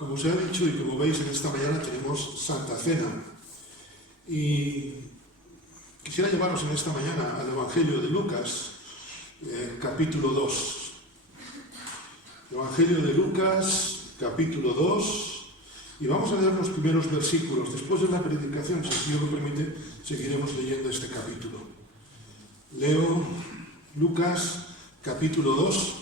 Como os he dicho y como veis, en esta mañana tenemos Santa Cena. Y quisiera llevaros en esta mañana al Evangelio de Lucas, capítulo 2. Evangelio de Lucas, capítulo 2. Y vamos a leer los primeros versículos. Después de la predicación, si Dios lo permite, seguiremos leyendo este capítulo. Leo Lucas, capítulo 2.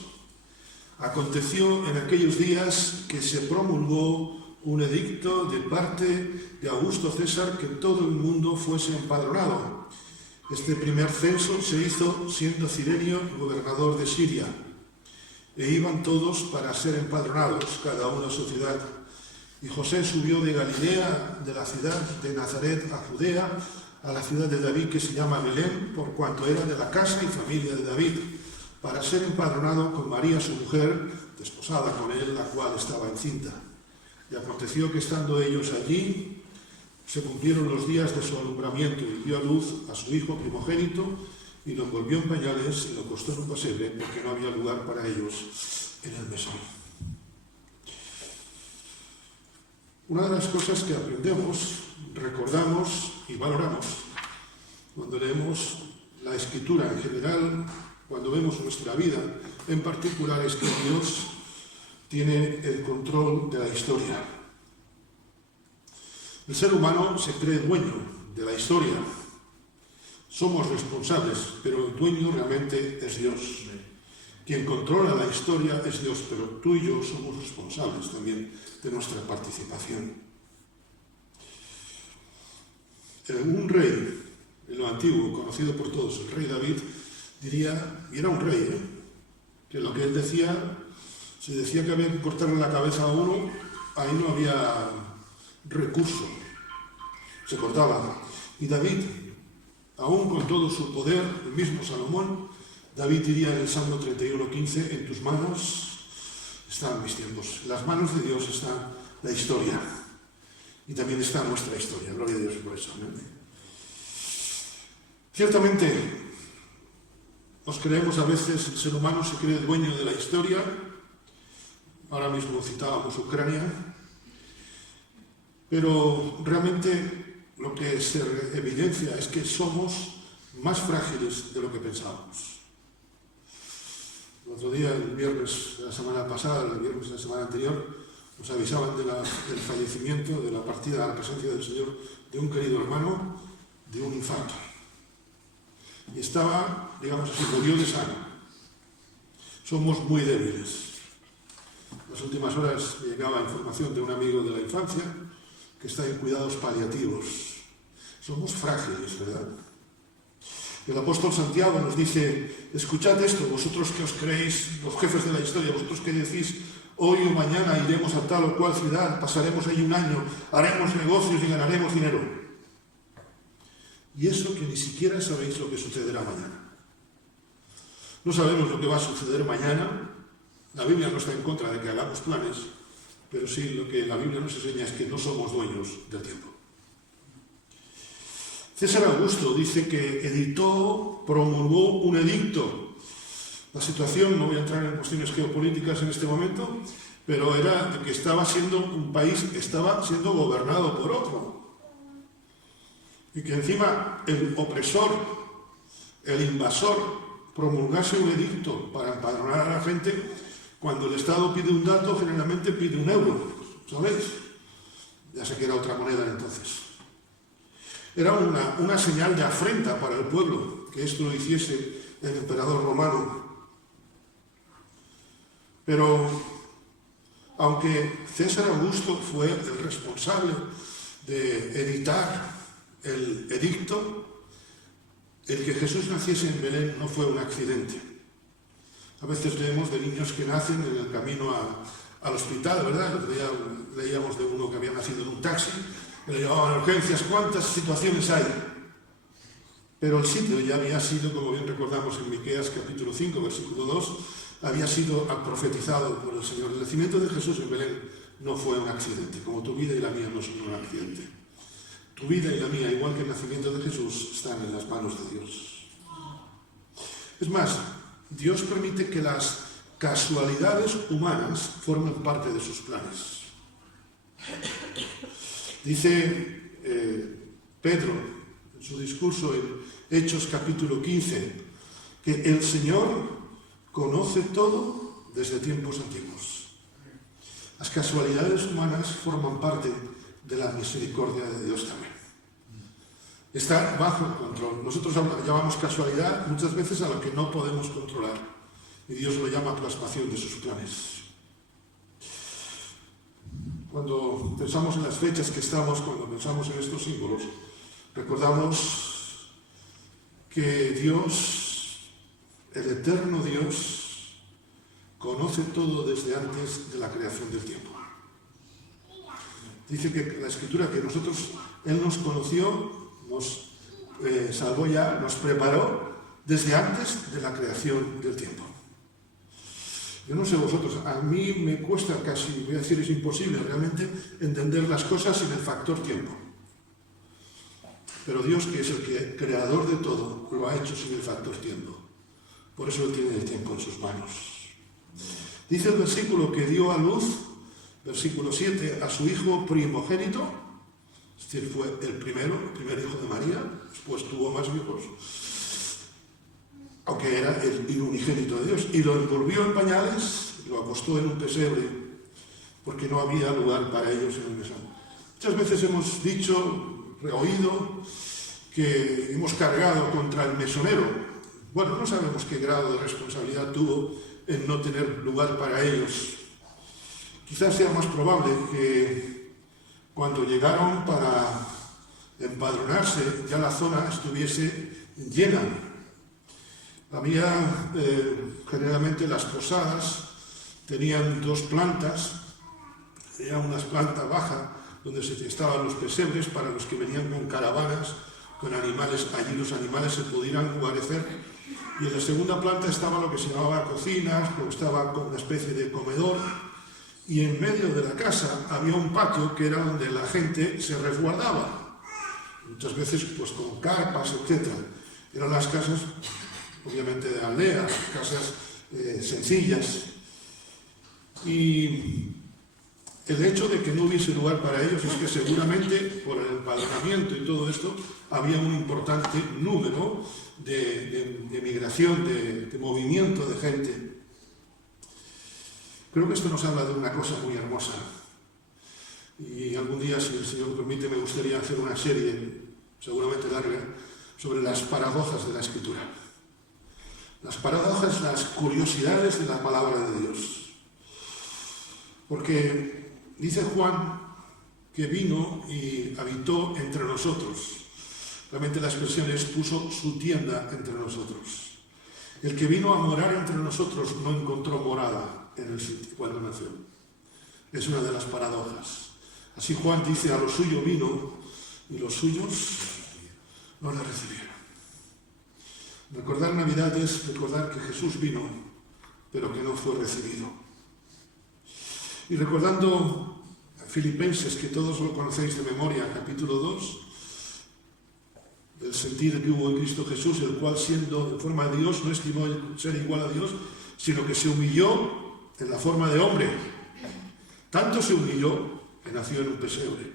Aconteció en aquellos días que se promulgó un edicto de parte de Augusto César que todo el mundo fuese empadronado. Este primer censo se hizo siendo Cirenio gobernador de Siria. E iban todos para ser empadronados, cada uno a su ciudad. Y José subió de Galilea, de la ciudad de Nazaret a Judea, a la ciudad de David que se llama Belén, por cuanto era de la casa y familia de David, para ser empadronado con María su mujer, desposada con él, la cual estaba encinta. Y aconteció que estando ellos allí, se cumplieron los días de su alumbramiento, y dio a luz a su hijo primogénito, y lo envolvió en pañales y lo acostó en un pesebre, porque no había lugar para ellos en el mesón. Una de las cosas que aprendemos, recordamos y valoramos cuando leemos la Escritura en general, cuando vemos nuestra vida en particular, es que Dios tiene el control de la historia. El ser humano se cree dueño de la historia. Somos responsables, pero el dueño realmente es Dios. Quien controla la historia es Dios, pero tú y yo somos responsables también de nuestra participación. Un rey, en lo antiguo, conocido por todos, el rey David, diría, y era un rey, que lo que él decía, si decía que había que cortarle la cabeza a uno, ahí no había recurso, se cortaba. Y David, aún con todo su poder, el mismo Salomón, David diría en el Salmo 31:15, en tus manos están mis tiempos, en las manos de Dios está la historia, y también está nuestra historia, gloria a Dios por eso. Ciertamente, nos creemos a veces, el ser humano se cree dueño de la historia. Ahora mismo citábamos Ucrania, pero realmente lo que se evidencia es que somos más frágiles de lo que pensábamos. El otro día, el viernes de la semana pasada, el viernes de la semana anterior, nos avisaban del fallecimiento, de la partida a la presencia del Señor de un querido hermano de un infarto. Y estaba, digamos así, murió de sano. Somos muy débiles. En las últimas horas me llegaba información de un amigo de la infancia que está en cuidados paliativos. Somos frágiles, ¿verdad? El apóstol Santiago nos dice, escuchad esto, vosotros que os creéis los jefes de la historia, vosotros que decís, hoy o mañana iremos a tal o cual ciudad, pasaremos ahí un año, haremos negocios y ganaremos dinero. Y eso que ni siquiera sabéis lo que sucederá mañana. No sabemos lo que va a suceder mañana. La Biblia no está en contra de que hagamos planes, pero sí lo que la Biblia nos enseña es que no somos dueños del tiempo. César Augusto dice que editó, promulgó un edicto. La situación, no voy a entrar en cuestiones geopolíticas en este momento, pero era de que estaba siendo un país, estaba siendo gobernado por otro. Y que encima el opresor, el invasor, promulgase un edicto para empadronar a la gente, cuando el Estado pide un dato, generalmente pide un euro, ¿sabéis? Ya sé que era otra moneda entonces. Era una señal de afrenta para el pueblo, que esto lo hiciese el emperador romano. Pero, aunque César Augusto fue el responsable de editar el edicto, el que Jesús naciese en Belén no fue un accidente. A veces leemos de niños que nacen en el camino al hospital, ¿verdad? El otro día leíamos de uno que había nacido en un taxi, que le llevaban a urgencias. ¿Cuántas situaciones hay? Pero el sitio ya había sido, como bien recordamos en Miqueas capítulo 5, versículo 2, había sido profetizado por el Señor. El nacimiento de Jesús en Belén no fue un accidente, como tu vida y la mía no son un accidente. Tu vida y la mía, igual que el nacimiento de Jesús, están en las manos de Dios. Es más, Dios permite que las casualidades humanas formen parte de sus planes. Dice Pedro en su discurso en Hechos capítulo 15 que el Señor conoce todo desde tiempos antiguos. Las casualidades humanas forman parte de la misericordia de Dios también. Está bajo control. Nosotros llamamos casualidad muchas veces a lo que no podemos controlar, y Dios lo llama plasmación de sus planes. Cuando pensamos en las fechas que estamos, cuando pensamos en estos símbolos, recordamos que Dios, el eterno Dios, conoce todo desde antes de la creación del tiempo. Dice que la Escritura que Él nos conoció, nos salvó ya, nos preparó desde antes de la creación del tiempo. Yo no sé vosotros, a mí me cuesta casi, voy a decir, es imposible realmente entender las cosas sin el factor tiempo. Pero Dios, que es el creador de todo, lo ha hecho sin el factor tiempo. Por eso Él tiene el tiempo en sus manos. Dice el versículo que dio a luz, versículo 7, a su hijo primogénito, es decir, fue el primer hijo de María, después tuvo más hijos, aunque era el unigénito de Dios, y lo envolvió en pañales, lo acostó en un pesebre, porque no había lugar para ellos en el mesón. Muchas veces hemos dicho, oído, que hemos cargado contra el mesonero. Bueno, no sabemos qué grado de responsabilidad tuvo en no tener lugar para ellos. Quizás sea más probable que cuando llegaron para empadronarse ya la zona estuviese llena. Había, generalmente las posadas tenían dos plantas, era una planta baja donde estaban los pesebres para los que venían con caravanas, con animales, allí los animales se pudieran guarecer, y en la segunda planta estaba lo que se llamaba cocinas, o estaba con una especie de comedor, y en medio de la casa había un patio que era donde la gente se resguardaba, muchas veces pues con carpas, etc. Eran las casas, obviamente de aldea, casas sencillas, y el hecho de que no hubiese lugar para ellos es que seguramente por el empadronamiento y todo esto había un importante número de migración, de movimiento de gente. Creo que esto nos habla de una cosa muy hermosa, y algún día, si el Señor lo permite, me gustaría hacer una serie, seguramente larga, sobre las paradojas de la Escritura. Las paradojas, las curiosidades de la palabra de Dios. Porque dice Juan que vino y habitó entre nosotros. Realmente la expresión es puso su tienda entre nosotros. El que vino a morar entre nosotros no encontró morada en el sitio cuando nació. Es una de las paradojas. Así Juan dice, a lo suyo vino y los suyos no le recibieron. Recordar Navidad es recordar que Jesús vino, pero que no fue recibido. Y recordando Filipenses, que todos lo conocéis de memoria, capítulo 2, el sentir que hubo en Cristo Jesús, el cual siendo en forma de Dios no estimó ser igual a Dios, sino que se humilló en la forma de hombre. Tanto se humilló que nació en un pesebre.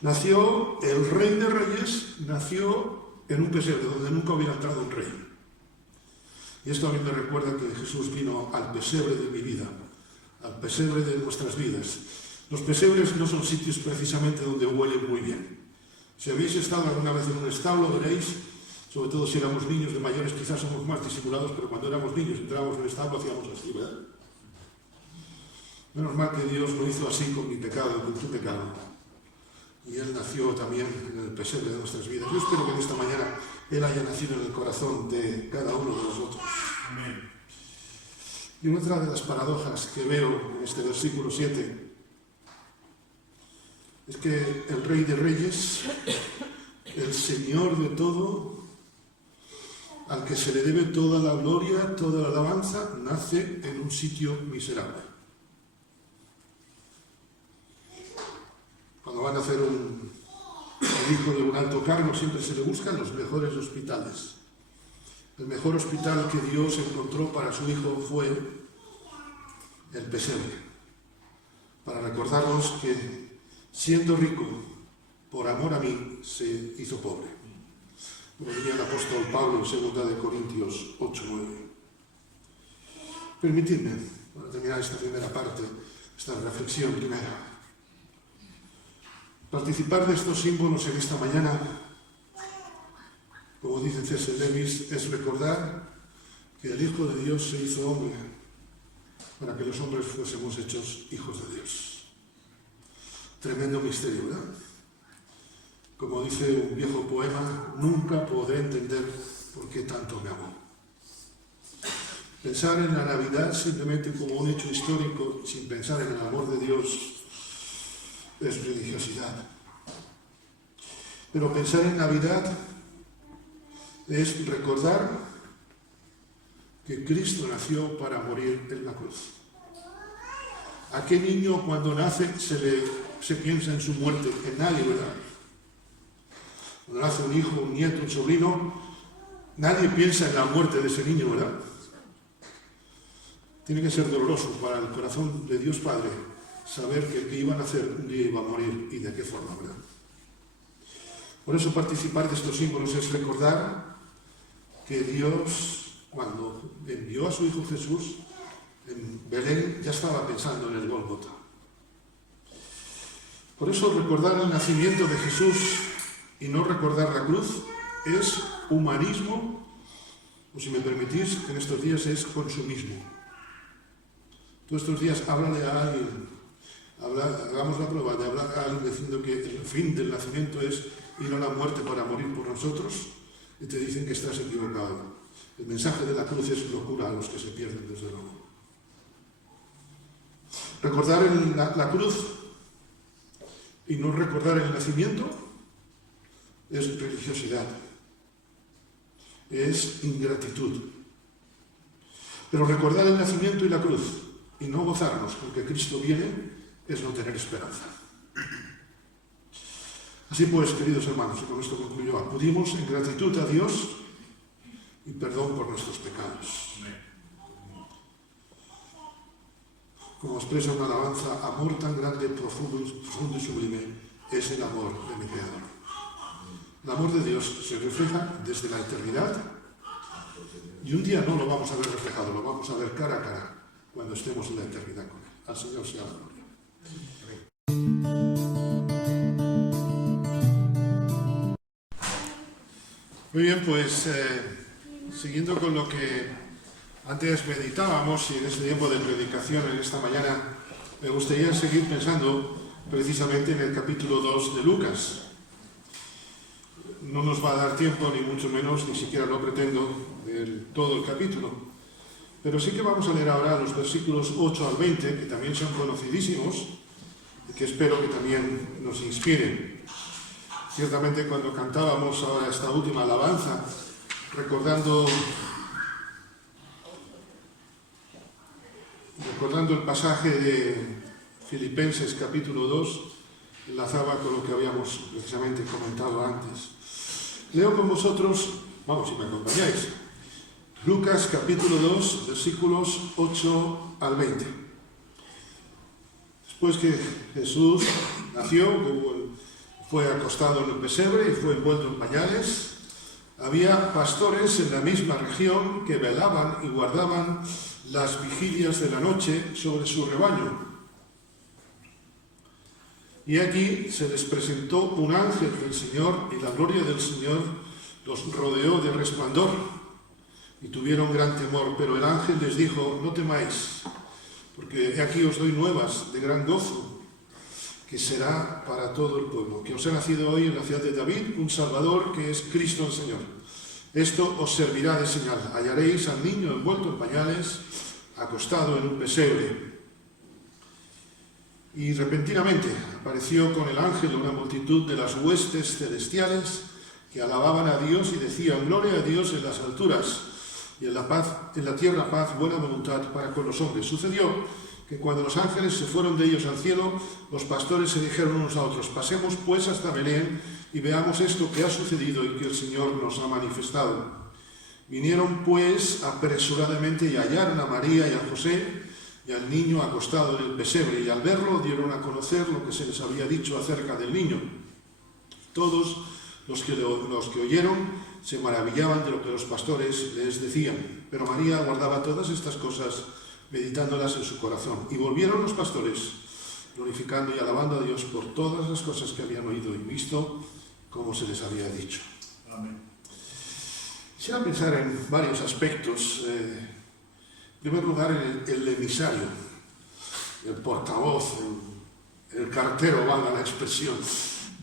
Nació el Rey de Reyes, nació en un pesebre donde nunca hubiera entrado un rey. Y esto a mí me recuerda que Jesús vino al pesebre de mi vida, al pesebre de nuestras vidas. Los pesebres no son sitios precisamente donde huelen muy bien. Si habéis estado alguna vez en un establo, veréis, sobre todo si éramos niños, de mayores quizás somos más disimulados, pero cuando éramos niños entrábamos en el establo, hacíamos así, ¿verdad? Menos mal que Dios lo hizo así con mi pecado, con tu pecado. Y Él nació también en el pesebre de nuestras vidas. Yo espero que en esta mañana Él haya nacido en el corazón de cada uno de nosotros. Amén. Y otra de las paradojas que veo en este versículo 7 es que el Rey de Reyes, el Señor de todo, al que se le debe toda la gloria, toda la alabanza, nace en un sitio miserable. Cuando van a hacer el hijo de un alto cargo, siempre se le buscan los mejores hospitales. El mejor hospital que Dios encontró para su hijo fue el pesebre. para recordaros que, siendo rico, por amor a mí, se hizo pobre. Como diría el apóstol Pablo en 2 Corintios 8:9. Permitidme, para terminar esta primera parte, esta reflexión primera, participar de estos símbolos en esta mañana, como dice C.S. Lewis, es recordar que el Hijo de Dios se hizo hombre para que los hombres fuésemos hechos hijos de Dios. Tremendo misterio, ¿verdad? Como dice un viejo poema, nunca podré entender por qué tanto me amó. Pensar en la Navidad simplemente como un hecho histórico, sin pensar en el amor de Dios, es religiosidad. Pero pensar en Navidad es recordar que Cristo nació para morir en la cruz. ¿A qué niño cuando nace se piensa en su muerte? En nadie, ¿verdad? Cuando nace un hijo, un nieto, un sobrino, nadie piensa en la muerte de ese niño, ¿verdad? Tiene que ser doloroso para el corazón de Dios Padre saber que el que iba a nacer un día iba a morir, y de qué forma, ¿verdad? Por eso participar de estos símbolos es recordar que Dios, cuando envió a su Hijo Jesús, en Belén ya estaba pensando en el Gólgota. Por eso recordar el nacimiento de Jesús y no recordar la cruz es humanismo, o si me permitís, en estos días es consumismo. Todos estos días háblale a alguien, hagamos la prueba de hablar a alguien diciendo que el fin del nacimiento es ir a la muerte para morir por nosotros, y te dicen que estás equivocado. El mensaje de la cruz es locura a los que se pierden, desde luego. Recordar la cruz y no recordar el nacimiento es religiosidad, es ingratitud. Pero recordar el nacimiento y la cruz y no gozarnos con que Cristo viene es no tener esperanza. Así pues, queridos hermanos, y con esto concluyo, acudimos en gratitud a Dios y perdón por nuestros pecados. Como expresa una alabanza, amor tan grande, profundo y sublime es el amor de mi Creador. El amor de Dios se refleja desde la eternidad y un día no lo vamos a ver reflejado, lo vamos a ver cara a cara cuando estemos en la eternidad con Él. Al Señor sea la gloria. Muy bien, pues siguiendo con lo que antes meditábamos y en este tiempo de predicación en esta mañana, me gustaría seguir pensando precisamente en el capítulo 2 de Lucas. No nos va a dar tiempo, ni mucho menos, ni siquiera lo pretendo, de todo el capítulo. Pero sí que vamos a leer ahora los versículos 8 al 20, que también son conocidísimos y que espero que también nos inspiren. Ciertamente cuando cantábamos ahora esta última alabanza, recordando el pasaje de Filipenses capítulo 2, enlazaba con lo que habíamos precisamente comentado antes. Leo con vosotros, vamos, si me acompañáis, Lucas capítulo 2, versículos 8 al 20. Después que Jesús nació, fue acostado en un pesebre y fue envuelto en pañales, había pastores en la misma región que velaban y guardaban las vigilias de la noche sobre su rebaño. Y aquí se les presentó un ángel del Señor y la gloria del Señor los rodeó de resplandor y tuvieron gran temor. Pero el ángel les dijo: no temáis, porque aquí os doy nuevas de gran gozo, que será para todo el pueblo, que os ha nacido hoy en la ciudad de David un Salvador, que es Cristo el Señor. Esto os servirá de señal: hallaréis al niño envuelto en pañales, acostado en un pesebre. Y repentinamente apareció con el ángel una multitud de las huestes celestiales que alababan a Dios y decían: gloria a Dios en las alturas y en la tierra paz, buena voluntad para con los hombres. Sucedió que cuando los ángeles se fueron de ellos al cielo, los pastores se dijeron unos a otros: pasemos pues hasta Belén y veamos esto que ha sucedido y que el Señor nos ha manifestado. Vinieron pues apresuradamente y hallaron a María y a José y al niño acostado en el pesebre, y al verlo dieron a conocer lo que se les había dicho acerca del niño. Todos los que oyeron se maravillaban de lo que los pastores les decían, pero María guardaba todas estas cosas, meditándolas en su corazón. Y volvieron los pastores, glorificando y alabando a Dios por todas las cosas que habían oído y visto, como se les había dicho. Amén. Quisiera pensar en varios aspectos. En primer lugar, el emisario, el portavoz, el cartero, valga la expresión,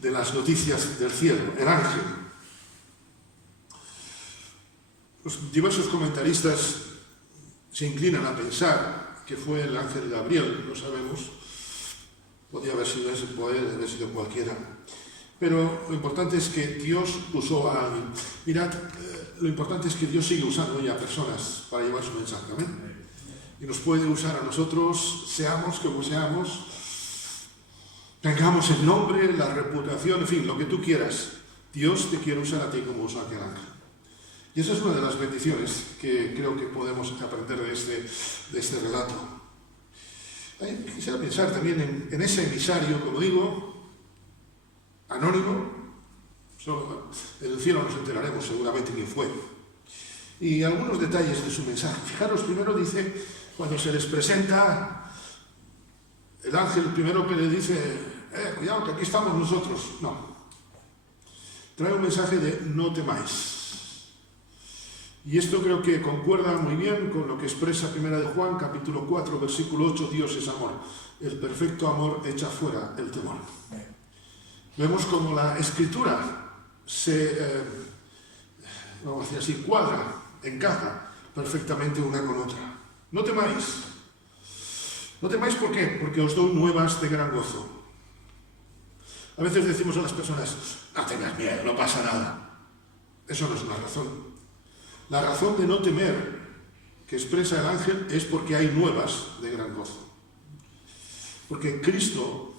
de las noticias del cielo, el ángel. Los diversos comentaristas se inclinan a pensar que fue el ángel Gabriel, no sabemos, podía haber sido ese, podía haber sido cualquiera, pero lo importante es que Dios usó a alguien. Mirad, lo importante es que Dios sigue usando ya personas para llevar su mensaje, ¿amén? Y nos puede usar a nosotros, seamos como seamos, tengamos el nombre, la reputación, en fin, lo que tú quieras. Dios te quiere usar a ti como usó a aquel ángel. Y esa es una de las bendiciones que creo que podemos aprender de este relato. Quisiera pensar también en ese emisario, como digo, anónimo. Solo en el cielo nos enteraremos seguramente quién fue. Y algunos detalles de su mensaje. Fijaros, primero dice, cuando se les presenta, el ángel primero que le dice, cuidado que aquí estamos nosotros. No. Trae un mensaje de no temáis. Y esto creo que concuerda muy bien con lo que expresa 1 de Juan, capítulo 4, versículo 8, Dios es amor. El perfecto amor echa fuera el temor. Vemos como la Escritura se, vamos a decir así, cuadra, encaja perfectamente una con otra. No temáis. No temáis, ¿por qué? Porque os doy nuevas de gran gozo. A veces decimos a las personas, no tengas miedo, no pasa nada. Eso no es una razón. La razón de no temer que expresa el ángel es porque hay nuevas de gran gozo. Porque Cristo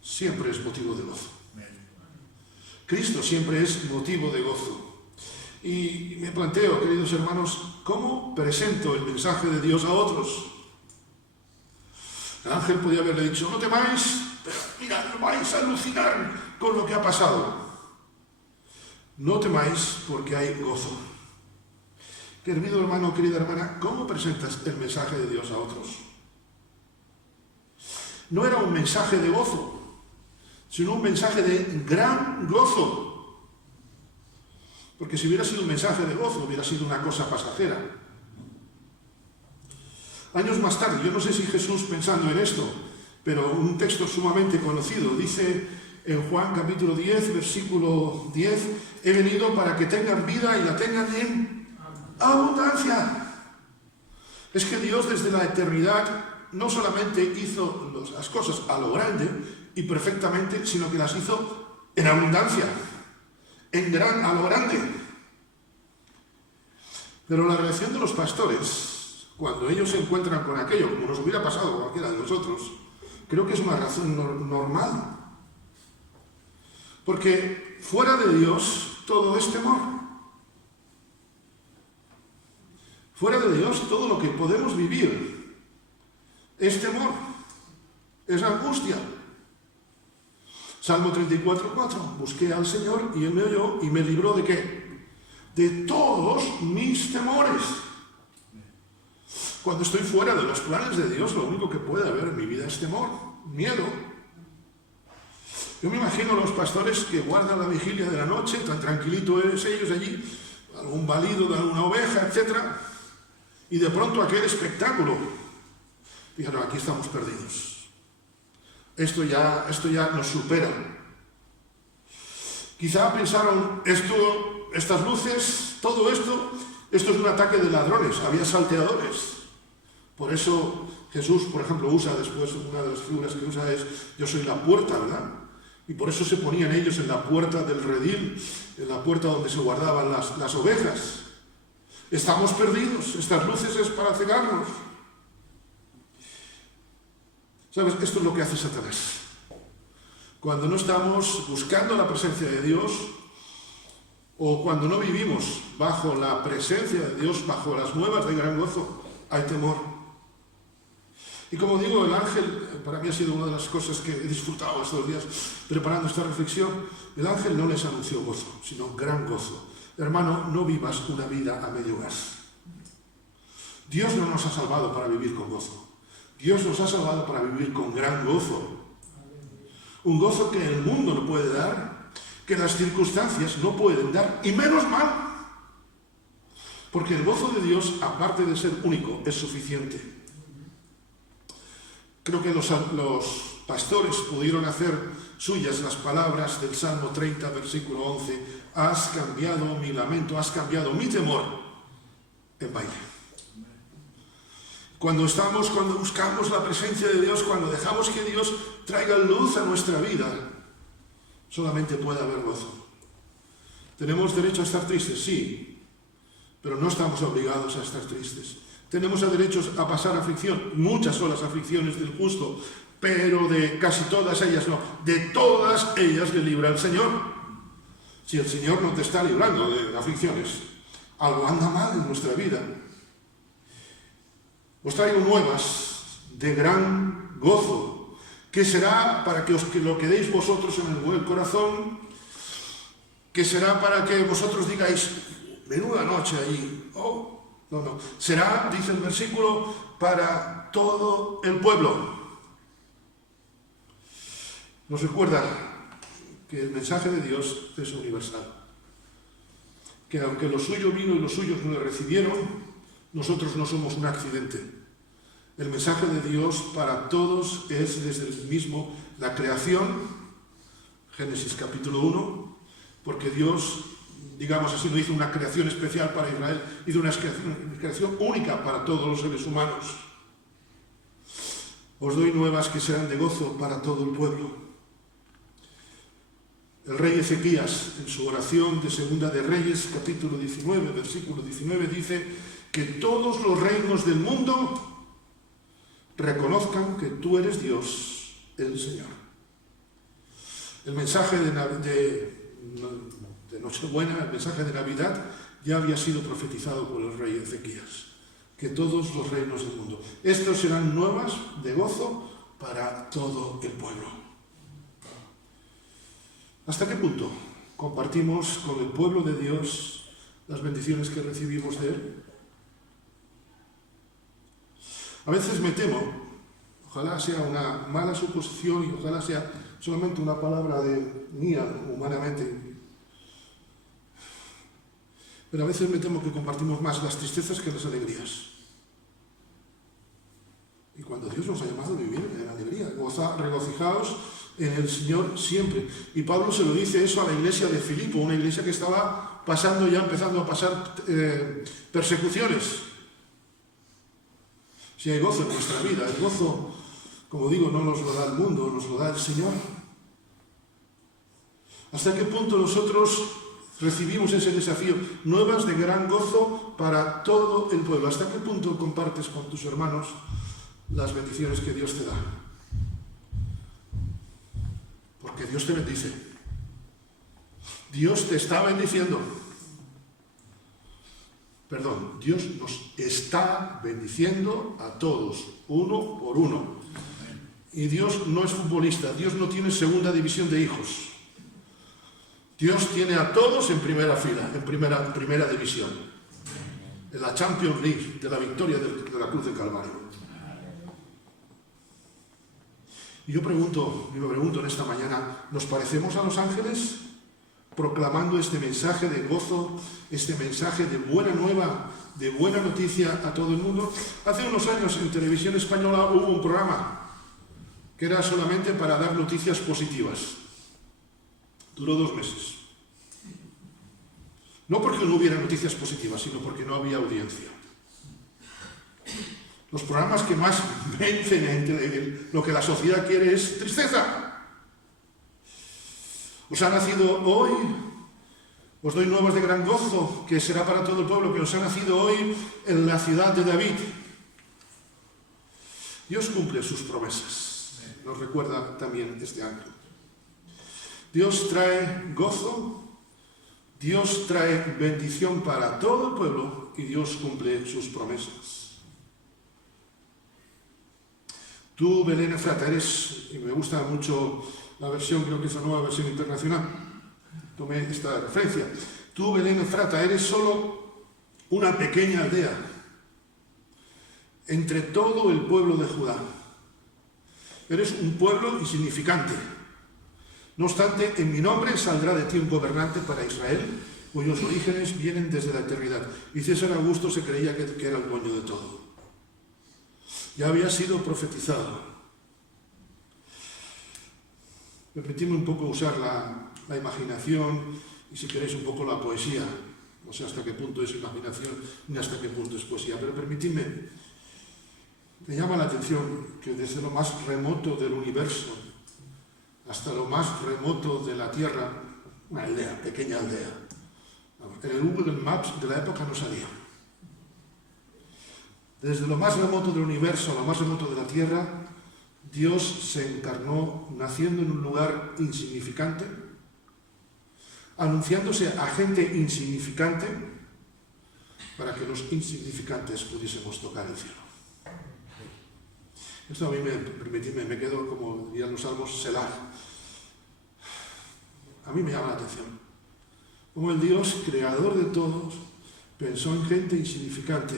siempre es motivo de gozo. Cristo siempre es motivo de gozo. Y me planteo, queridos hermanos, ¿cómo presento el mensaje de Dios a otros? El ángel podía haberle dicho, no temáis, pero mirad, no vais a alucinar con lo que ha pasado. No temáis porque hay gozo. Querido hermano, querida hermana, ¿cómo presentas el mensaje de Dios a otros? No era un mensaje de gozo, sino un mensaje de gran gozo. Porque si hubiera sido un mensaje de gozo, hubiera sido una cosa pasajera. Años más tarde, yo no sé si Jesús pensando en esto, pero un texto sumamente conocido, dice en Juan capítulo 10, versículo 10, he venido para que tengan vida y la tengan en abundancia. Es que Dios desde la eternidad no solamente hizo las cosas a lo grande y perfectamente, sino que las hizo en abundancia, a lo grande. Pero la reacción de los pastores, cuando ellos se encuentran con aquello, como nos hubiera pasado a cualquiera de nosotros, creo que es una razón normal. Porque fuera de Dios todo es temor. Fuera de Dios, todo lo que podemos vivir es temor, es angustia. Salmo 34:4, busqué al Señor y Él me oyó y me libró ¿de qué? De todos mis temores. Cuando estoy fuera de los planes de Dios, lo único que puede haber en mi vida es temor, miedo. Yo me imagino a los pastores que guardan la vigilia de la noche, tan tranquilitos ellos allí, algún balido de alguna oveja, etcétera. Y de pronto aquel espectáculo, dijeron, aquí estamos perdidos. Esto ya nos supera. Quizá pensaron, estas luces, todo esto es un ataque de ladrones, había salteadores. Por eso Jesús, por ejemplo, usa después, una de las figuras que usa es, yo soy la puerta, ¿verdad? Y por eso se ponían ellos en la puerta del redil, en la puerta donde se guardaban las ovejas. Estamos perdidos, estas luces es para cegarnos. ¿Sabes? Esto es lo que hace Satanás. Cuando no estamos buscando la presencia de Dios, o cuando no vivimos bajo la presencia de Dios, bajo las nuevas de gran gozo, hay temor. Y como digo, el ángel, para mí ha sido una de las cosas que he disfrutado estos días preparando esta reflexión. El ángel no les anunció gozo, sino gran gozo. Hermano, no vivas una vida a medio gas. Dios no nos ha salvado para vivir con gozo. Dios nos ha salvado para vivir con gran gozo. Un gozo que el mundo no puede dar, que las circunstancias no pueden dar, y menos mal. Porque el gozo de Dios, aparte de ser único, es suficiente. Creo que los pastores pudieron hacer suyas las palabras del Salmo 30, versículo 11. Has cambiado mi lamento, has cambiado mi temor en baile. Cuando buscamos la presencia de Dios, cuando dejamos que Dios traiga luz a nuestra vida, solamente puede haber gozo. ¿Tenemos derecho a estar tristes? Sí, pero no estamos obligados a estar tristes. Tenemos derecho a pasar aflicción, muchas son las aflicciones del justo, pero de casi todas ellas no, de todas ellas le libra el Señor. Si el Señor no te está librando de aflicciones, algo anda mal en nuestra vida. Os traigo nuevas de gran gozo, que será para que lo quedéis vosotros en el buen corazón, que será para que vosotros digáis, menuda noche allí, oh. No. Será, dice el versículo, para todo el pueblo. Nos recuerda que el mensaje de Dios es universal. Que aunque lo suyo vino y los suyos no le recibieron, nosotros no somos un accidente. El mensaje de Dios para todos es desde el mismo la creación, Génesis capítulo 1, porque Dios, digamos así, no hizo una creación especial para Israel, hizo una creación única para todos los seres humanos. Os doy nuevas que serán de gozo para todo el pueblo. El rey Ezequías, en su oración de Segunda de Reyes, capítulo 19, versículo 19, dice que todos los reinos del mundo reconozcan que tú eres Dios, el Señor. El mensaje de Nochebuena, el mensaje de Navidad, ya había sido profetizado por el rey Ezequías, que todos los reinos del mundo. Estos serán nuevas de gozo para todo el pueblo. ¿Hasta qué punto compartimos con el pueblo de Dios las bendiciones que recibimos de Él? A veces me temo, ojalá sea una mala suposición y ojalá sea solamente una palabra mía humanamente, pero a veces me temo que compartimos más las tristezas que las alegrías. Y cuando Dios nos ha llamado a vivir en alegría, regocijaos en el Señor siempre. Y Pablo se lo dice eso a la iglesia de Filipo, una iglesia que estaba empezando a pasar persecuciones. Si hay gozo en nuestra vida, el gozo, como digo, no nos lo da el mundo, nos lo da el Señor. ¿Hasta qué punto nosotros recibimos ese desafío? Nuevas de gran gozo para todo el pueblo. ¿Hasta qué punto compartes con tus hermanos las bendiciones que Dios te da? Porque Dios te bendice. Dios te está bendiciendo. Perdón, Dios nos está bendiciendo a todos, uno por uno. Y Dios no es futbolista, Dios no tiene segunda división de hijos. Dios tiene a todos en primera fila, en primera división. En la Champions League, de la victoria de la cruz del Calvario. Y yo me pregunto en esta mañana, ¿nos parecemos a los ángeles? Proclamando este mensaje de gozo, este mensaje de buena nueva, de buena noticia a todo el mundo. Hace unos años en Televisión Española hubo un programa que era solamente para dar noticias positivas. Duró 2 meses. No porque no hubiera noticias positivas, sino porque no había audiencia. Los programas que más vencen entre lo que la sociedad quiere es tristeza. Os ha nacido hoy, os doy nuevas de gran gozo, que será para todo el pueblo, que os ha nacido hoy en la ciudad de David. Dios cumple sus promesas, nos recuerda también este ángel. Dios trae gozo, Dios trae bendición para todo el pueblo y Dios cumple sus promesas. Tú, Belén Efrata, eres, y me gusta mucho la versión, creo que es la nueva versión internacional, tomé esta referencia. Tú, Belén Efrata, eres solo una pequeña aldea entre todo el pueblo de Judá. Eres un pueblo insignificante. No obstante, en mi nombre saldrá de ti un gobernante para Israel, cuyos orígenes vienen desde la eternidad. Y César Augusto se creía que era el dueño de todo. Ya había sido profetizado. Permitidme un poco usar la imaginación y, si queréis, un poco la poesía. No sé hasta qué punto es imaginación ni hasta qué punto es poesía, pero permitidme. Me llama la atención que desde lo más remoto del universo hasta lo más remoto de la Tierra, una aldea, pequeña aldea. En el Google Maps de la época no salía. Desde lo más remoto del universo a lo más remoto de la Tierra, Dios se encarnó naciendo en un lugar insignificante, anunciándose a gente insignificante para que los insignificantes pudiésemos tocar el cielo. Esto a mí, permitidme, me quedo, como dirían los salmos, selah. A mí me llama la atención. Como el Dios, creador de todos, pensó en gente insignificante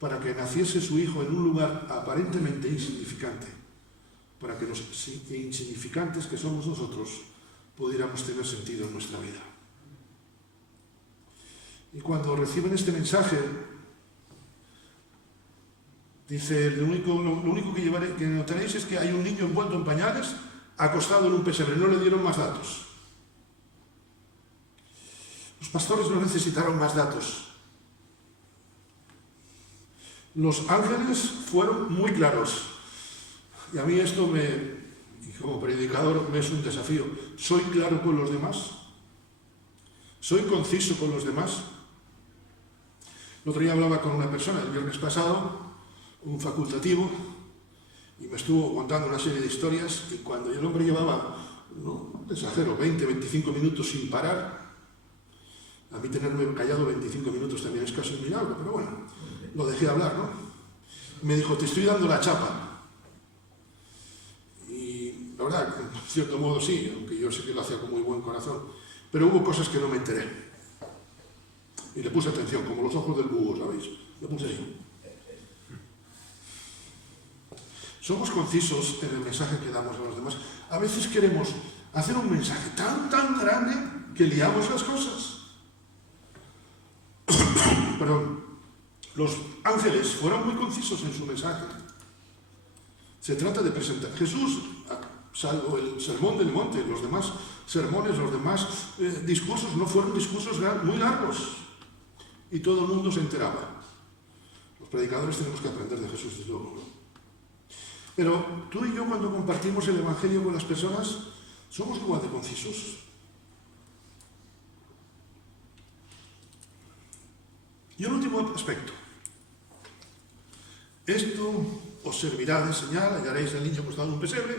para que naciese su Hijo en un lugar aparentemente insignificante, para que los insignificantes que somos nosotros pudiéramos tener sentido en nuestra vida. Y cuando reciben este mensaje, dice, lo único que notaréis es que hay un niño envuelto en pañales, acostado en un pesebre. No le dieron más datos. Los pastores no necesitaron más datos. Los ángeles fueron muy claros. Y a mí esto como predicador, me es un desafío. ¿Soy claro con los demás? ¿Soy conciso con los demás? El otro día hablaba con una persona, el viernes pasado, un facultativo, y me estuvo contando una serie de historias, y cuando el hombre llevaba, no exagero, 20, 25 minutos sin parar, a mí tenerme callado 25 minutos también es casi un milagro, pero bueno, lo dejé hablar, ¿no? Me dijo, te estoy dando la chapa. Y la verdad, en cierto modo sí, aunque yo sé que lo hacía con muy buen corazón, pero hubo cosas que no me enteré. Y le puse atención, como los ojos del búho, ¿sabéis? Le puse así. Somos concisos en el mensaje que damos a los demás. A veces queremos hacer un mensaje tan grande que liamos las cosas. Perdón. Los ángeles fueron muy concisos en su mensaje. Se trata de presentar. Jesús, salvo el sermón del monte, los demás sermones, los demás discursos, no fueron discursos muy largos. Y todo el mundo se enteraba. Los predicadores tenemos que aprender de Jesús, desde luego, ¿no? Pero tú y yo, cuando compartimos el Evangelio con las personas, somos igual de concisos. Y un último aspecto. Esto os servirá de señal, hallaréis al niño acostado en un pesebre,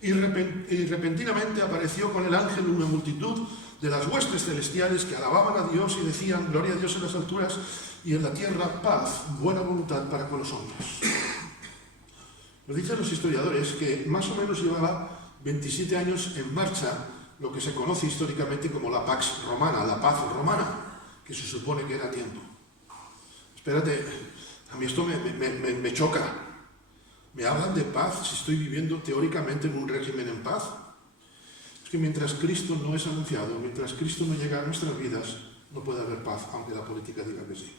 y repentinamente apareció con el ángel una multitud de las huestes celestiales que alababan a Dios y decían, gloria a Dios en las alturas, y en la tierra paz, buena voluntad para con los hombres. Nos dicen los historiadores que más o menos llevaba 27 años en marcha lo que se conoce históricamente como la Pax Romana, la paz romana, que se supone que era tiempo. Espérate, a mí esto me choca. Me hablan de paz si estoy viviendo teóricamente en un régimen en paz. Es que mientras Cristo no es anunciado, mientras Cristo no llega a nuestras vidas, no puede haber paz, aunque la política diga que sí.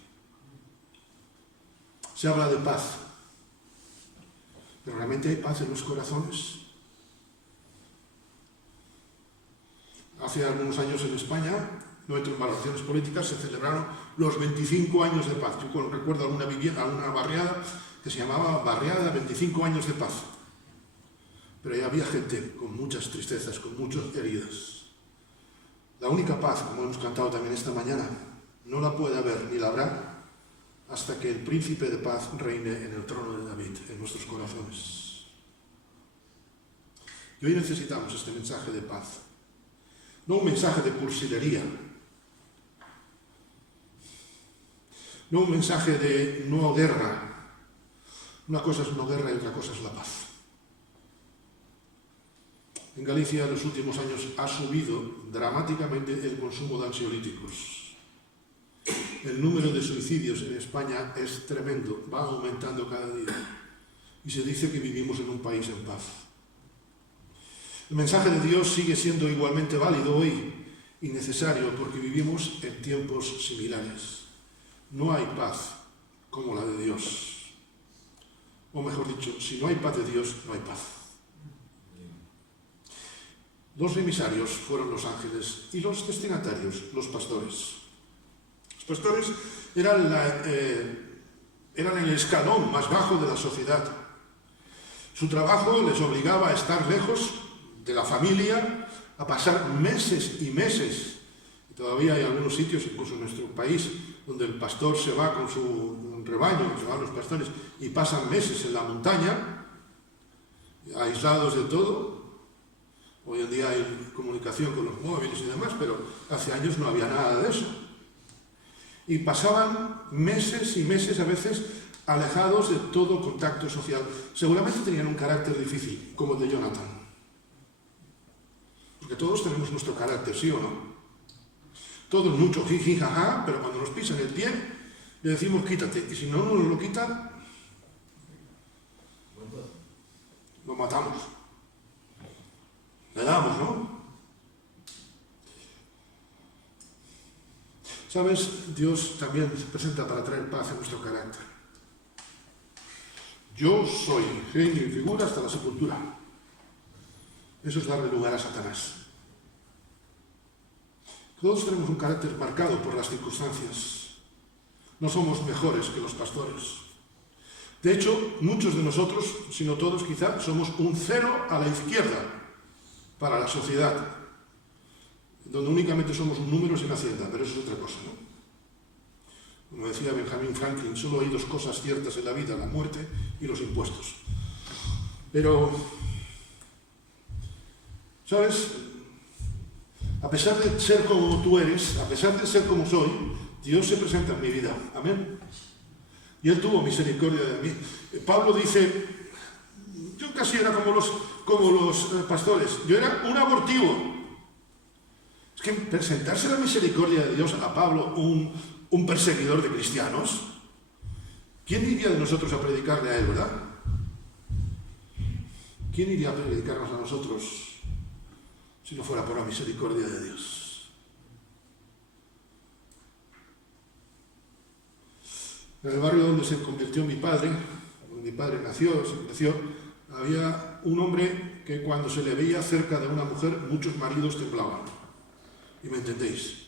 Se habla de paz, pero ¿realmente hay paz en los corazones? Hace algunos años en España, no entro en valoraciones políticas, se celebraron los 25 años de paz. Yo recuerdo una barriada que se llamaba Barriada de 25 años de paz. Pero ahí había gente con muchas tristezas, con muchas heridas. La única paz, como hemos cantado también esta mañana, no la puede haber ni la habrá hasta que el príncipe de paz reine en el trono de David, en nuestros corazones. Y hoy necesitamos este mensaje de paz. No un mensaje de cursilería. No un mensaje de no guerra. Una cosa es una guerra y otra cosa es la paz. En Galicia en los últimos años ha subido dramáticamente el consumo de ansiolíticos. El número de suicidios en España es tremendo, va aumentando cada día. Y se dice que vivimos en un país en paz. El mensaje de Dios sigue siendo igualmente válido hoy y necesario porque vivimos en tiempos similares. No hay paz como la de Dios. O mejor dicho, si no hay paz de Dios, no hay paz. Los emisarios fueron los ángeles y los destinatarios, los pastores. Los pastores eran el escalón más bajo de la sociedad. Su trabajo les obligaba a estar lejos de la familia, a pasar meses y meses. Y todavía hay algunos sitios, incluso en nuestro país, donde el pastor se va con su rebaño, se van los pastores, y pasan meses en la montaña, aislados de todo. Hoy en día hay comunicación con los móviles y demás, pero hace años no había nada de eso. Y pasaban meses y meses, a veces, alejados de todo contacto social. Seguramente tenían un carácter difícil, como el de Jonathan. Porque todos tenemos nuestro carácter, ¿sí o no? Todos mucho jiji, jaja, pero cuando nos pisan el pie, le decimos quítate. Y si no nos lo quita, lo matamos. Le damos, ¿no? ¿Sabes? Dios también se presenta para traer paz en nuestro carácter. Yo soy genio y figura hasta la sepultura. Eso es darle lugar a Satanás. Todos tenemos un carácter marcado por las circunstancias. No somos mejores que los pastores. De hecho, muchos de nosotros, si no todos quizá, somos un cero a la izquierda para la sociedad, donde únicamente somos un número sin hacienda, pero eso es otra cosa, ¿no? Como decía Benjamin Franklin, solo hay dos cosas ciertas en la vida, la muerte y los impuestos. Pero, ¿sabes? A pesar de ser como tú eres, a pesar de ser como soy, Dios se presenta en mi vida. Amén. Y Él tuvo misericordia de mí. Pablo dice, yo casi era como los pastores, yo era un abortivo. Es que presentarse la misericordia de Dios a Pablo, un perseguidor de cristianos, ¿quién iría de nosotros a predicarle a él, verdad? ¿Quién iría a predicarnos a nosotros si no fuera por la misericordia de Dios? En el barrio donde se convirtió mi padre, donde mi padre se creció, había un hombre que cuando se le veía cerca de una mujer, muchos maridos temblaban. ¿Y me entendéis?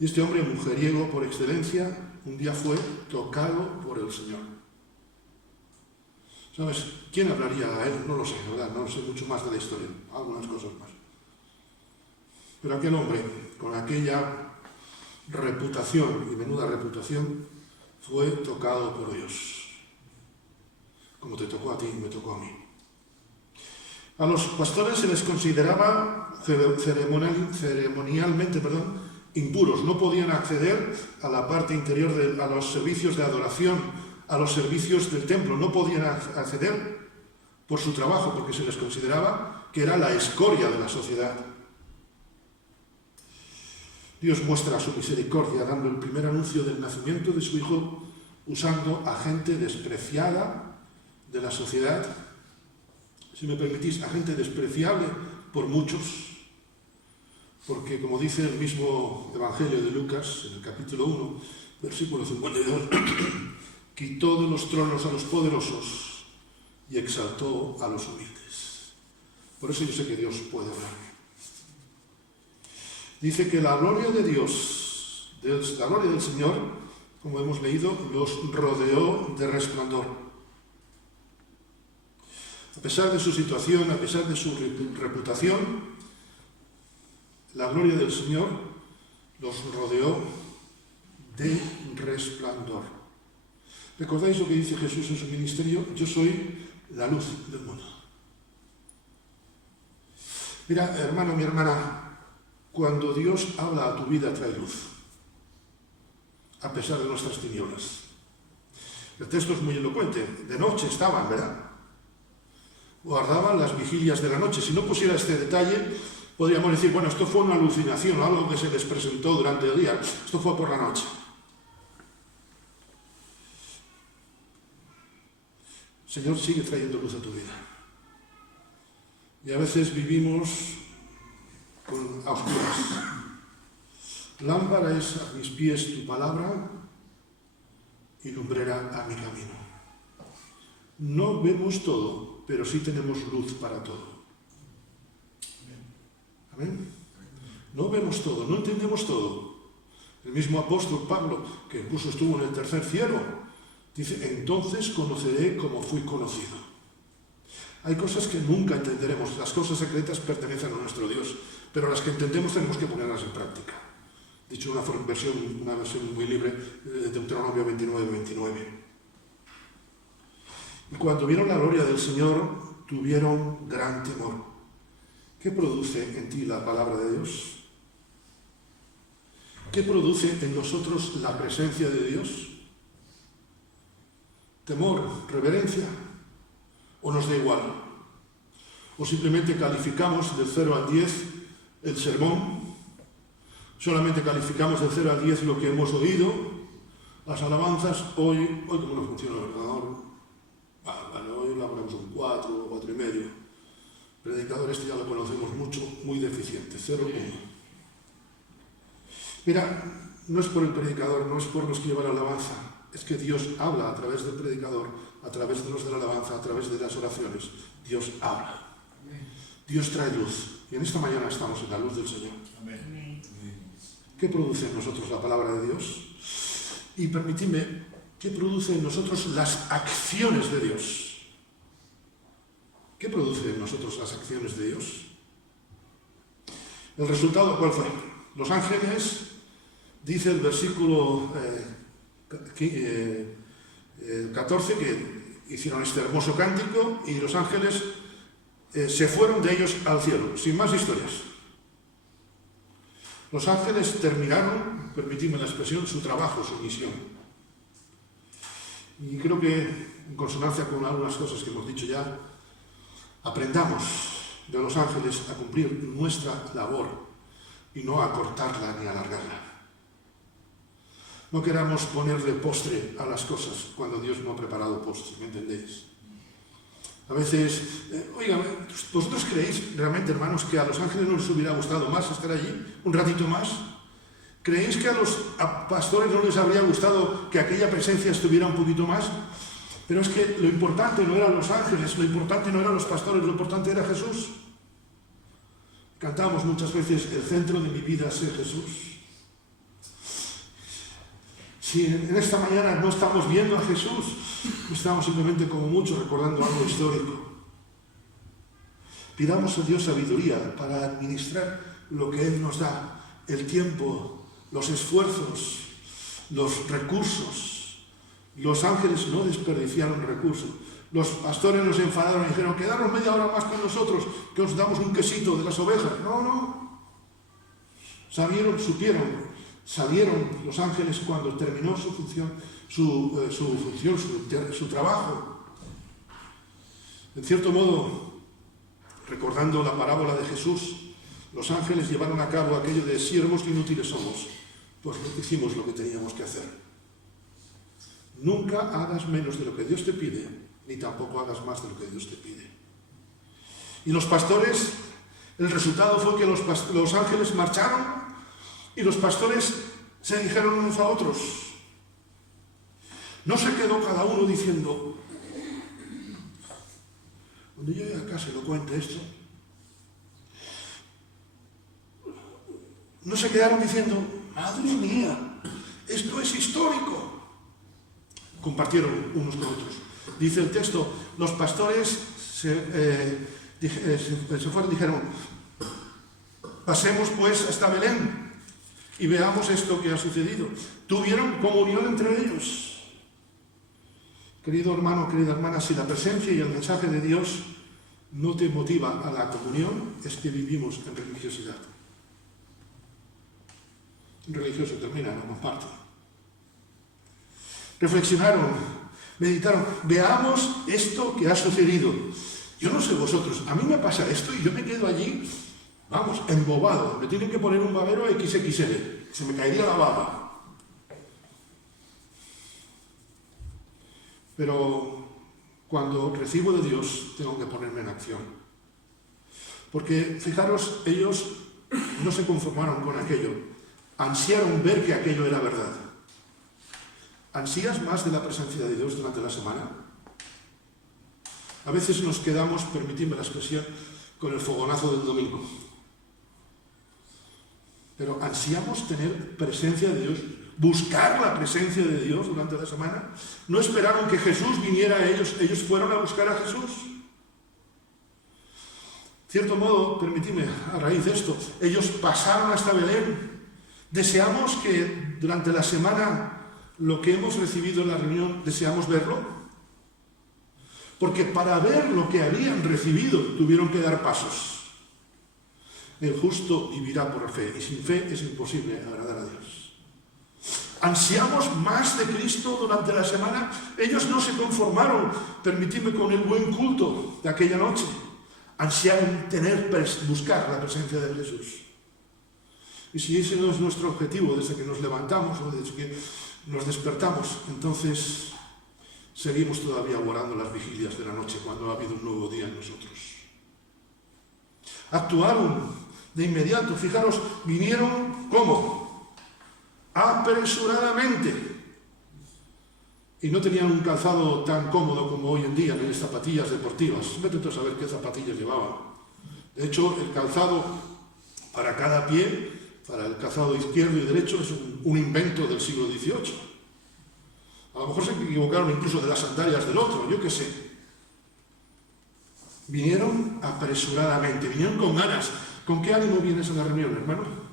Y este hombre, mujeriego por excelencia, un día fue tocado por el Señor. ¿Sabes? ¿Quién hablaría a él? No lo sé, ¿verdad? No sé mucho más de la historia, algunas cosas más. Pero aquel hombre, con aquella reputación, y menuda reputación, fue tocado por Dios. Como te tocó a ti y me tocó a mí. A los pastores se les consideraba ceremonialmente impuros. No podían acceder a la parte interior, a los servicios de adoración, a los servicios del templo. No podían acceder por su trabajo, porque se les consideraba que era la escoria de la sociedad. Dios muestra su misericordia dando el primer anuncio del nacimiento de su Hijo, usando a gente despreciada de la sociedad, si me permitís, a gente despreciable por muchos, porque como dice el mismo Evangelio de Lucas, en el capítulo 1, versículo 52, quitó de los tronos a los poderosos y exaltó a los humildes. Por eso yo sé que Dios puede hablar. Dice que la gloria de Dios, la gloria del Señor, como hemos leído, los rodeó de resplandor. A pesar de su situación, a pesar de su reputación, la gloria del Señor los rodeó de resplandor. ¿Recordáis lo que dice Jesús en su ministerio? Yo soy la luz del mundo. Mira, hermano, mi hermana, cuando Dios habla a tu vida trae luz, a pesar de nuestras tinieblas. El texto es muy elocuente. De noche estaban, ¿verdad? Guardaban las vigilias de la noche. Si no pusiera este detalle, podríamos decir, bueno, esto fue una alucinación, algo que se les presentó durante el día. Esto fue por la noche. El Señor sigue trayendo luz a tu vida. Y a veces vivimos a oscuras. Lámpara es a mis pies tu palabra y lumbrera a mi camino. No vemos todo, pero sí tenemos luz para todo. Amén. No vemos todo, no entendemos todo. El mismo apóstol Pablo, que incluso estuvo en el tercer cielo, dice, entonces conoceré como fui conocido. Hay cosas que nunca entenderemos, las cosas secretas pertenecen a nuestro Dios, pero las que entendemos tenemos que ponerlas en práctica. Dicho una versión muy libre, de Deuteronomio 29:29. Y cuando vieron la gloria del Señor, tuvieron gran temor. ¿Qué produce en ti la palabra de Dios? ¿Qué produce en nosotros la presencia de Dios? ¿Temor, reverencia? ¿O nos da igual? ¿O simplemente calificamos del 0 al 10 el sermón? ¿Solamente calificamos del 0 al 10 lo que hemos oído? Las alabanzas, hoy ¿cómo no funciona el ordenador? Hoy le ponemos un 4, 4,5. El predicador este ya lo conocemos mucho, muy deficiente, 0,1. Mira, no es por el predicador, no es por los que llevan la alabanza, es que Dios habla a través del predicador, a través de los de la alabanza, a través de las oraciones. Dios habla. Dios trae luz. Y en esta mañana estamos en la luz del Señor. Amén. ¿Qué produce en nosotros la palabra de Dios? Y permitidme, ¿qué produce en nosotros las acciones de Dios? ¿Qué produce en nosotros las acciones de Dios? ¿El resultado cuál fue? Los ángeles, dice el versículo 14, que hicieron este hermoso cántico y los ángeles se fueron de ellos al cielo, sin más historias. Los ángeles terminaron, permitidme la expresión, su trabajo, su misión. Y creo que, en consonancia con algunas cosas que hemos dicho ya, aprendamos de los ángeles a cumplir nuestra labor y no a cortarla ni a alargarla. No queramos ponerle postre a las cosas cuando Dios no ha preparado postre, ¿me entendéis? A veces, oigan, ¿vosotros creéis realmente, hermanos, que a los ángeles no les hubiera gustado más estar allí un ratito más? ¿Creéis que a los pastores no les habría gustado que aquella presencia estuviera un poquito más? Pero es que lo importante no eran los ángeles, lo importante no eran los pastores, lo importante era Jesús. Cantamos muchas veces, el centro de mi vida es Jesús. Si en esta mañana no estamos viendo a Jesús, estamos simplemente como mucho recordando algo histórico. Pidamos a Dios sabiduría para administrar lo que Él nos da, el tiempo, los esfuerzos, los recursos. Los ángeles no desperdiciaron recursos. Los pastores nos enfadaron y dijeron, quedaros media hora más con nosotros, que os damos un quesito de las ovejas. No. Salieron los ángeles cuando terminó su función, su trabajo. En cierto modo, recordando la parábola de Jesús, los ángeles llevaron a cabo aquello de siervos que inútiles somos, pues hicimos lo que teníamos que hacer. Nunca hagas menos de lo que Dios te pide, ni tampoco hagas más de lo que Dios te pide. Y los pastores, el resultado fue que los ángeles marcharon y los pastores se dijeron unos a otros. No se quedó cada uno diciendo, cuando llegue a casa y lo cuente esto, no se quedaron diciendo, madre mía, esto es histórico. Compartieron unos con otros. Dice el texto, los pastores se fueron y dijeron, pasemos pues hasta Belén y veamos esto que ha sucedido. Tuvieron comunión entre ellos. Querido hermano, querida hermana, si la presencia y el mensaje de Dios no te motiva a la comunión, es que vivimos en religiosidad. Un religioso termina, no comparte. Reflexionaron, Meditaron, veamos esto que ha sucedido. Yo no sé vosotros, a mí me pasa esto y yo me quedo allí, vamos, embobado. Me tienen que poner un babero XXL, se me caería la baba. Pero cuando recibo de Dios, tengo que ponerme en acción. Porque, fijaros, ellos no se conformaron con aquello, ansiaron ver que aquello era verdad. ¿Ansías más de la presencia de Dios durante la semana? A veces nos quedamos, permitidme la expresión, con el fogonazo del domingo. Pero ¿ansiamos tener presencia de Dios? ¿Buscar la presencia de Dios durante la semana? ¿No esperaron que Jesús viniera a ellos? ¿Ellos fueron a buscar a Jesús? De cierto modo, permitidme, a raíz de esto, ellos pasaron hasta Belén. ¿Deseamos que durante la semana lo que hemos recibido en la reunión, deseamos verlo? Porque para ver lo que habían recibido tuvieron que dar pasos. El justo vivirá por fe, y sin fe es imposible agradar a Dios. ¿Ansiamos más de Cristo durante la semana? Ellos no se conformaron, permitidme, con el buen culto de aquella noche. Ansiaron buscar la presencia de Jesús. Y si ese no es nuestro objetivo desde que nos levantamos o desde que nos despertamos, entonces seguimos todavía guardando las vigilias de la noche cuando ha habido un nuevo día en nosotros. Actuaron de inmediato, fijaros, vinieron ¿cómo? Apresuradamente. Y no tenían un calzado tan cómodo como hoy en día, en zapatillas deportivas. Vete tú a saber qué zapatillas llevaban. De hecho, el calzado para cada pie, para el calzado izquierdo y derecho, es un invento del siglo XVIII. A lo mejor se equivocaron incluso de las sandalias del otro, yo qué sé. Vinieron apresuradamente, vinieron con ganas. ¿Con qué ánimo vienes a la reunión, hermano?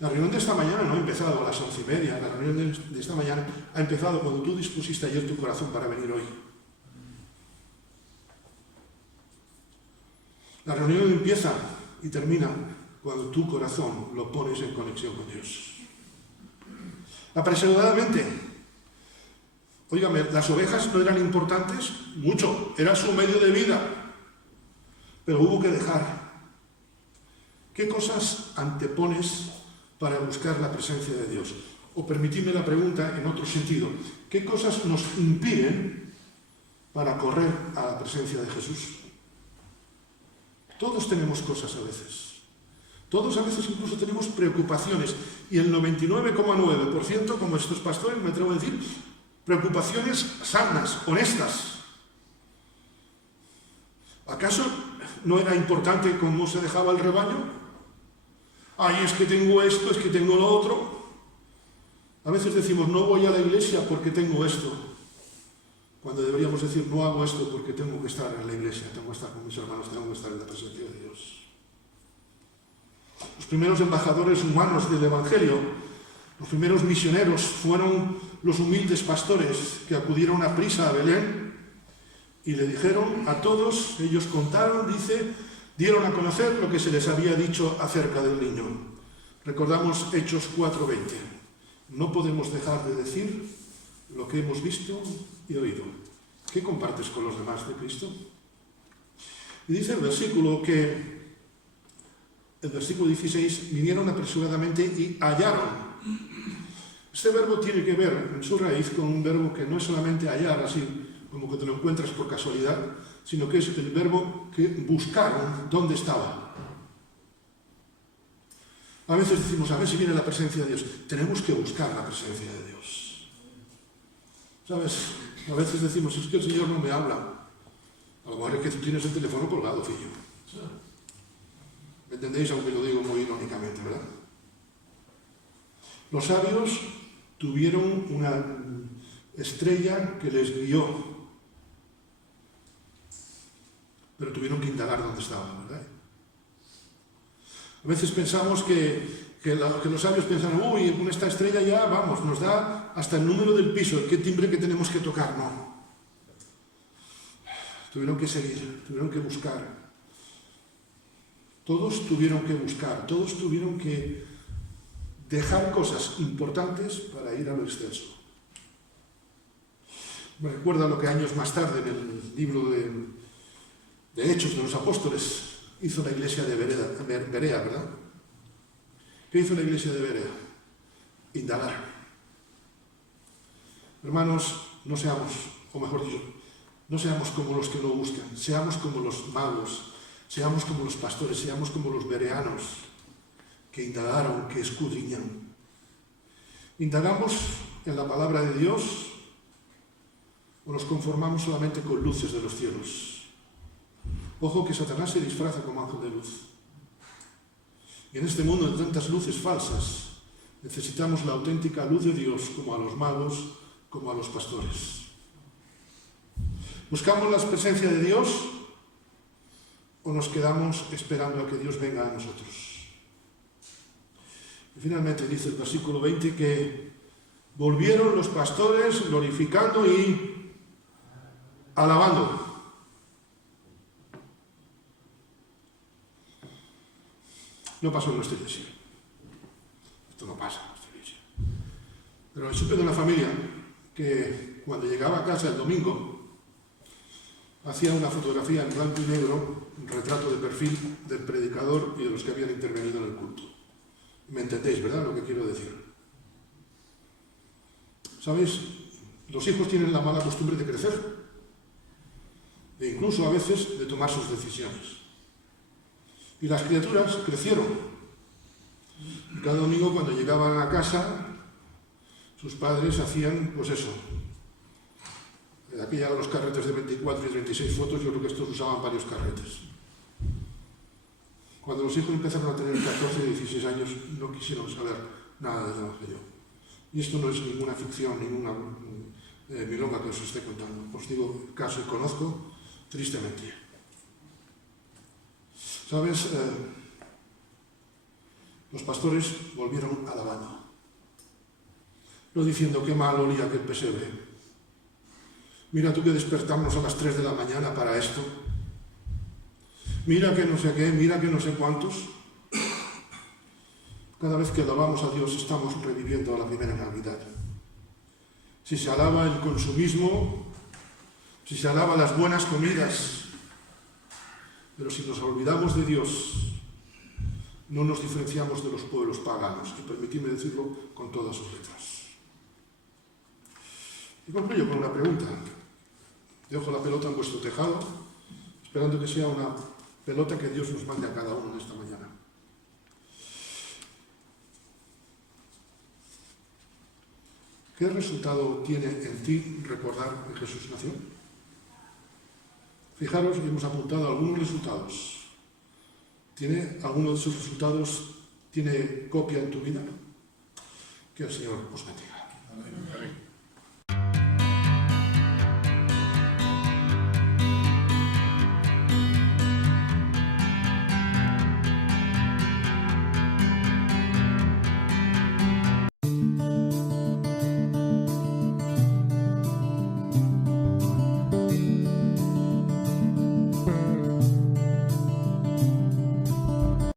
La reunión de esta mañana no ha empezado a las 11:30, la reunión de esta mañana ha empezado cuando tú dispusiste ayer tu corazón para venir hoy. La reunión empieza y termina cuando tu corazón lo pones en conexión con Dios. Apresuradamente. Óigame, las ovejas no eran importantes, mucho, era su medio de vida, pero hubo que dejar. ¿Qué cosas antepones para buscar la presencia de Dios? O permitidme la pregunta en otro sentido, ¿qué cosas nos impiden para correr a la presencia de Jesús? Todos tenemos cosas a veces. Todos a veces incluso tenemos preocupaciones, y el 99,9%, como estos pastores, me atrevo a decir, preocupaciones sanas, honestas. ¿Acaso no era importante cómo se dejaba el rebaño? Ay, es que tengo esto, es que tengo lo otro. A veces decimos, no voy a la iglesia porque tengo esto, cuando deberíamos decir, no hago esto porque tengo que estar en la iglesia, tengo que estar con mis hermanos, tengo que estar en la presencia de Dios. Los primeros embajadores humanos del Evangelio, los primeros misioneros, fueron los humildes pastores que acudieron a prisa a Belén y le dijeron a todos, ellos contaron, dice, dieron a conocer lo que se les había dicho acerca del niño. Recordamos Hechos 4:20. No podemos dejar de decir lo que hemos visto y oído. ¿Qué compartes con los demás de Cristo? Y dice el versículo 16, vinieron apresuradamente y hallaron. Este verbo tiene que ver en su raíz con un verbo que no es solamente hallar, así como que te lo encuentras por casualidad, sino que es el verbo que buscaron dónde estaba. A veces decimos, a ver si viene la presencia de Dios. Tenemos que buscar la presencia de Dios. ¿Sabes? A veces decimos, es que el Señor no me habla. A lo mejor es que tú tienes el teléfono colgado, fillo. ¿Me entendéis? Aunque lo digo muy irónicamente, ¿verdad? Los sabios tuvieron una estrella que les guió, pero tuvieron que indagar dónde estaban, ¿verdad? A veces pensamos que los sabios piensan, uy, con esta estrella ya, vamos, nos da hasta el número del piso, qué timbre que tenemos que tocar. No. Tuvieron que seguir, tuvieron que buscar. Todos tuvieron que buscar, todos tuvieron que dejar cosas importantes para ir a lo extenso. Me recuerda lo que años más tarde, en el libro de Hechos de los Apóstoles, hizo la iglesia de Berea, ¿verdad? ¿Qué hizo la iglesia de Berea? Indagar. Hermanos, no seamos, o mejor dicho, no seamos como los que lo buscan, seamos como los magos, seamos como los pastores, seamos como los bereanos que indagaron, que escudriñan. ¿Indagamos en la palabra de Dios o nos conformamos solamente con luces de los cielos? Ojo que Satanás se disfraza como ángel de luz. Y en este mundo de tantas luces falsas, necesitamos la auténtica luz de Dios, como a los magos, como a los pastores. ¿Buscamos la presencia de Dios o nos quedamos esperando a que Dios venga a nosotros? Y finalmente dice el versículo 20 que volvieron los pastores glorificando y alabando. No pasó en nuestra iglesia. Esto no pasa en nuestra iglesia. Pero supe de una familia que cuando llegaba a casa el domingo hacía una fotografía en blanco y negro, un retrato de perfil del predicador y de los que habían intervenido en el culto. ¿Me entendéis, verdad, lo que quiero decir? ¿Sabéis? Los hijos tienen la mala costumbre de crecer e incluso a veces de tomar sus decisiones. Y las criaturas crecieron. Y cada domingo cuando llegaban a casa, sus padres hacían, pues eso. De aquella los carretes de 24 y 36 fotos, yo creo que estos usaban varios carretes. Cuando los hijos empezaron a tener 14 y 16 años, no quisieron saber nada del Evangelio. Y esto no es ninguna ficción, ninguna milonga que os esté contando. Os digo el caso y conozco tristemente. ¿Sabes? Los pastores volvieron alabando. No diciendo qué mal olía aquel pesebre. Mira tú que despertamos a las 3 de la mañana para esto. Mira que no sé qué, mira que no sé cuántos. Cada vez que alabamos a Dios estamos reviviendo a la primera Navidad. Si se alaba el consumismo, si se alaba las buenas comidas, pero si nos olvidamos de Dios, no nos diferenciamos de los pueblos paganos, y permitidme decirlo con todas sus letras. Y concluyo con una pregunta. Dejo la pelota en vuestro tejado, esperando que sea una pelota que Dios nos mande a cada uno en esta mañana. ¿Qué resultado tiene en ti recordar que Jesús nació? Fijaros que hemos apuntado algunos resultados. ¿Tiene alguno de esos resultados, tiene copia en tu vida? Que el Señor os bendiga.